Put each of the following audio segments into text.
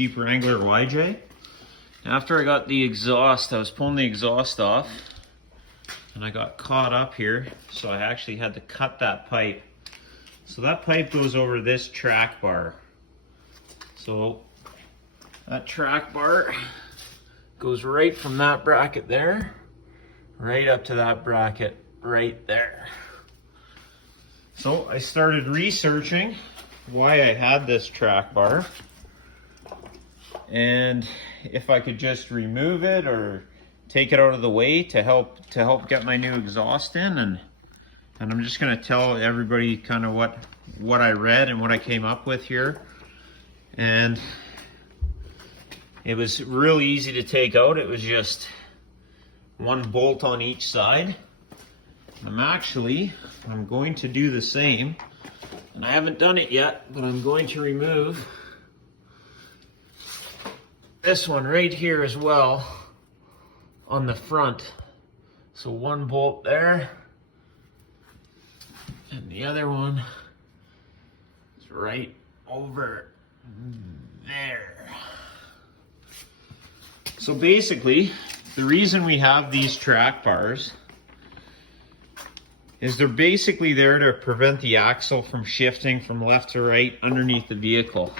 Jeep Wrangler YJ. After I got the exhaust, I was pulling the exhaust off and I got caught up here, so I actually had to cut that pipe. So that pipe goes over this track bar. So that track bar goes right from that bracket there, right up to that bracket right there. So I started researching why I had this track bar, and if I could just remove it or take it out of the way to help get my new exhaust in, and I'm just going to tell everybody kind of what I read and what I came up with here. And it was really easy to take out. It was just one bolt on each side. I'm going to do the same, and I haven't done it yet, but I'm going to remove this one right here as well on the front. So one bolt there, and the other one is right over there. So basically, the reason we have these track bars is they're basically there to prevent the axle from shifting from left to right underneath the vehicle.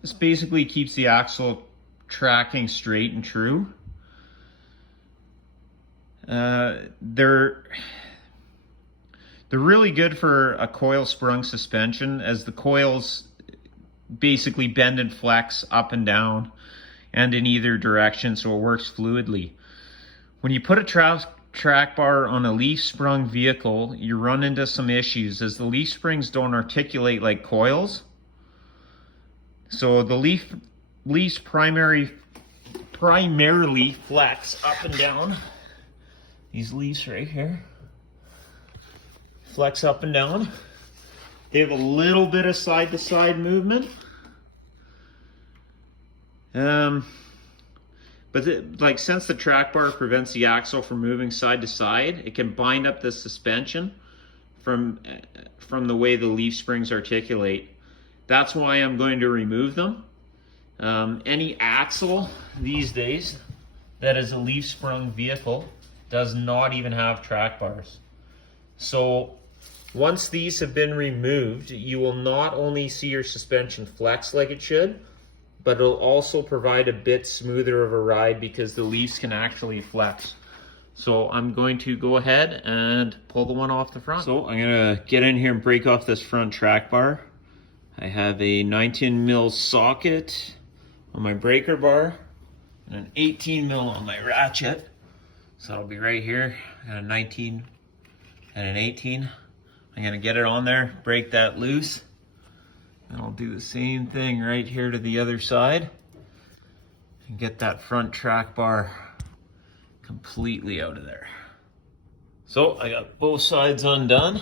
This basically keeps the axle tracking straight and true. They're really good for a coil sprung suspension, as the coils basically bend and flex up and down and in either direction, so it works fluidly. When you put a track bar on a leaf sprung vehicle, you run into some issues, as the leaf springs don't articulate like coils. So the leaves primarily flex up and down. These leaves right here flex up and down. They have a little bit of side to side movement. But since the track bar prevents the axle from moving side to side, it can bind up the suspension from the way the leaf springs articulate. That's why I'm going to remove them. Any axle these days that is a leaf sprung vehicle does not even have track bars. So once these have been removed, you will not only see your suspension flex like it should, but it'll also provide a bit smoother of a ride because the leaves can actually flex. So I'm going to go ahead and pull the one off the front. So I'm gonna get in here and break off this front track bar. I have a 19mm socket on my breaker bar and an 18mm on my ratchet. So that'll be right here. I got a 19 and an 18. I'm gonna get it on there, break that loose, and I'll do the same thing right here to the other side and get that front track bar completely out of there. So I got both sides undone.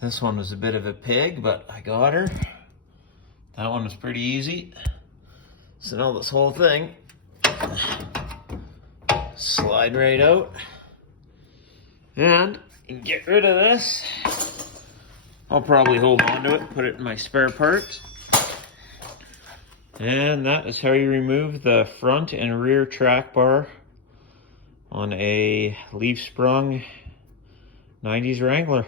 This one was a bit of a pig, but I got her. That one was pretty easy. So now this whole thing slide right out, and get rid of this. I'll probably hold on to it, put it in my spare parts. And that is how you remove the front and rear track bar on a leaf sprung 90s Wrangler.